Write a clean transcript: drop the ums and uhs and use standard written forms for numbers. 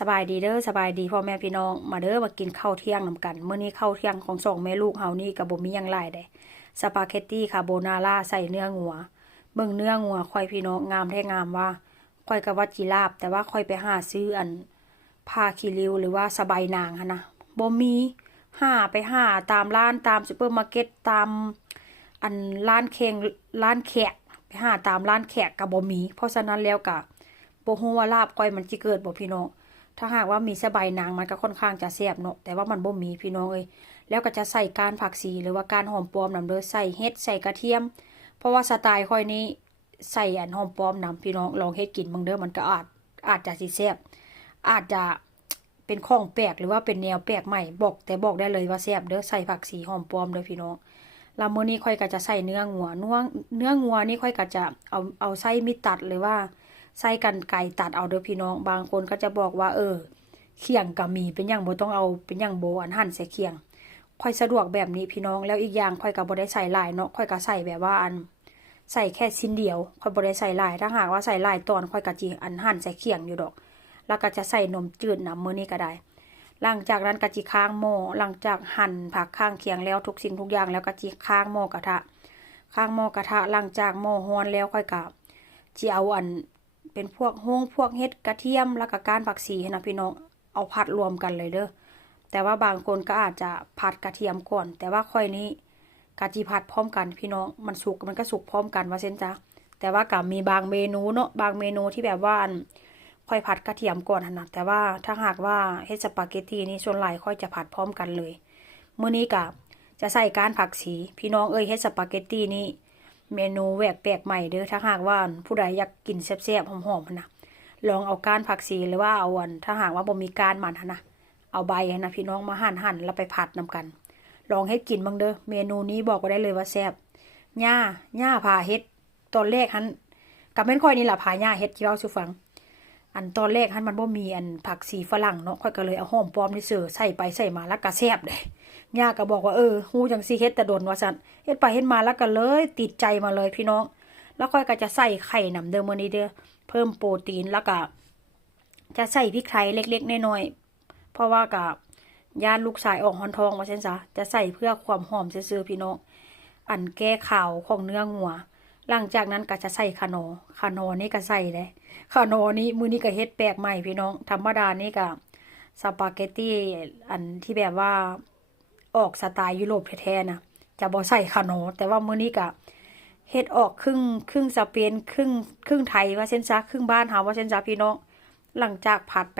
สบายดีเด้อสบายดีพ่อแม่พี่น้องมาเด้อมากินข้าวเที่ยงนำกันมื้อนี้ข้าวเที่ยงของสองแม่ลูกเฮานี่ก็บ่มีหยังหลายเด้สปาเกตตี้คาโบนาร่าใส่เนื้องัวเบิ่งเนื้องัวค่อยพี่น้องงามแท้งามว่าค่อยก็ว่าจิราบแต่ว่าค่อยไปหาซื้ออันผ้าคีริ้วหรือว่าสบายนางหั่นนะบ่มีไปหาตามร้านตามซุปเปอร์มาร์เก็ตตามอันร้านร้านแขกไปหาตามร้านแขกก็บ่มีเพราะฉะนั้นแล้วก็บ่ฮู้ว่าลาบก้อยมันสิเกิดบ่พี่น้องถ้าหากว่ามีสบายนางมันก็ค่อนข้างจะแซ่บเนาะแต่ว่ามันบ่มีพี่น้องเอ้ยแล้วก็จะใส่ก้านผักชีหรือว่าก้านหอมปลอมนำเด้อใส่เห็ดใส่กระเทียมเพราะว่าสไตล์ค่อยนี้ใส่อันหอมปลอมนำพี่น้องลองเฮ็ดกินเบิ่งเด้อมันก็อาจจะสิแซ่บอาจจะเป็นของแปลกหรือว่าเป็นแนวแปลกใหม่บอกได้เลยว่าแซ่บเด้อใส่ผักชีหอมปลอมเด้อพี่น้องแล้วมื้อนี้ค่อยก็จะใส่เนื้องัวนี่ค่อยก็จะเอาใส่มีดตัดหรือว่าใส่กรรไกรตัดเอาเด้อพี่น้องบางคนก็จะบอกว่าเขียงก็มีเป็นหยังบ่ต้องเอาเป็นหยังบ่อันหั่นใส่เขียงค่อยสะดวกแบบนี้พี่น้องแล้วอีกอย่างค่อยก็บ่ได้ใส่หลายเนาะค่อยก็ใส่แบบว่าใส่แค่ชิ้นเดียวค่อยบ่ได้ใส่หลายถ้าหากว่าใส่หลายตอนค่อยก็จิหั่นใส่เขียงอยู่ดอกแล้วก็จะใส่นมจืดนำมื้อนี้ก็ได้หลังจากนั้นก็จิค้างหม้อหลังจากหั่นผักข้างเคียงแล้วทุกสิ่งทุกอย่างแล้วก็จิค้างหม้อกระทะหลังจากหม้อร้อนแล้วค่อยก็จิเอาเป็นพวกพวกเห็ดกระเทียมแล้วก็ก้านผักชีนะพี่น้องเอาผัดรวมกันเลยเด้อแต่ว่าบางคนก็อาจจะผัดกระเทียมก่อนแต่ว่าค่อยนี้กะจิผัดพร้อมกันพี่น้องมันก็สุกพร้อมกันว่าเส้นจ้ะแต่ว่าก็มีบางเมนูเนาะบางเมนูที่แบบว่าค่อยผัดกระเทียมก่อนนะแต่ว่าถ้าหากว่าเฮ็ดสปาเกตตี้นี่ส่วนหลายค่อยจะผัดพร้อมกันเลยมื้อนี้ก็จะใส่ก้านผักชีพี่น้องเฮ็ดสปาเกตตี้นี่เมนูแหวกแปลกใหม่เด้อถ้าหากว่าผู้ใดอยากกินแซ่บๆหอมๆนะลองเอาก้านผักชีหรือว่าเอาถ้าหากว่าบ่มีก้านมันนะเอาใบนะพี่น้องมาหั่นแล้วไปผัดนำกันลองเฮ็ดกินบ้างเด้อเมนูนี้บอกก็ได้เลยว่าแซ่บย่าพาเฮ็ดตอนแรกก็แม่นค่อยนี่ล่ะพาย่าเฮ็ดที่เว้าสู่ฟังตอนแรกมันบ่มีผักชีฝรั่งเนาะค่อยก็เลยเอาหอมปลอมนี่ใส่ไปใส่มาแล้วก็แซ่บเด้ย่าก็บอกว่าฮู้จังสิเฮ็ดแต่โดนว่าซั่นเฮ็ดไปเฮ็ดมาแล้วก็เลยติดใจมาเลยพี่น้องแล้วค่อยก็จะใส่ไข่นำเด้อมื้อนี้เด้อเพิ่มโปรตีนแล้วก็จะใส่พริกไทยเล็กๆน้อยๆเพราะว่าก็ย่านลูกชายออกฮ้อนท้องว่าซั่นซะจะใส่เพื่อความหอมซื่อๆพี่น้องแก้ขาวของเนื้องัวหลังจากนั้นก็จะใส่ขนอนี่ก็ใส่ได้ขนอนี้มื้อนี้ก็เฮ็ดแปลกใหม่พี่น้องธรรมดานี่ก็สปาเกตตี้ที่แบบว่าออกสไตล์ยุโรปแท้ๆนะจะบ่ใส่ขนอแต่ว่ามื้อนี้ก็เฮ็ดออกครึ่งสเปนครึ่งไทยว่าเส้นซะครึ่งบ้านเฮาว่าเส้นซะพี่น้องหลังจากผัดไป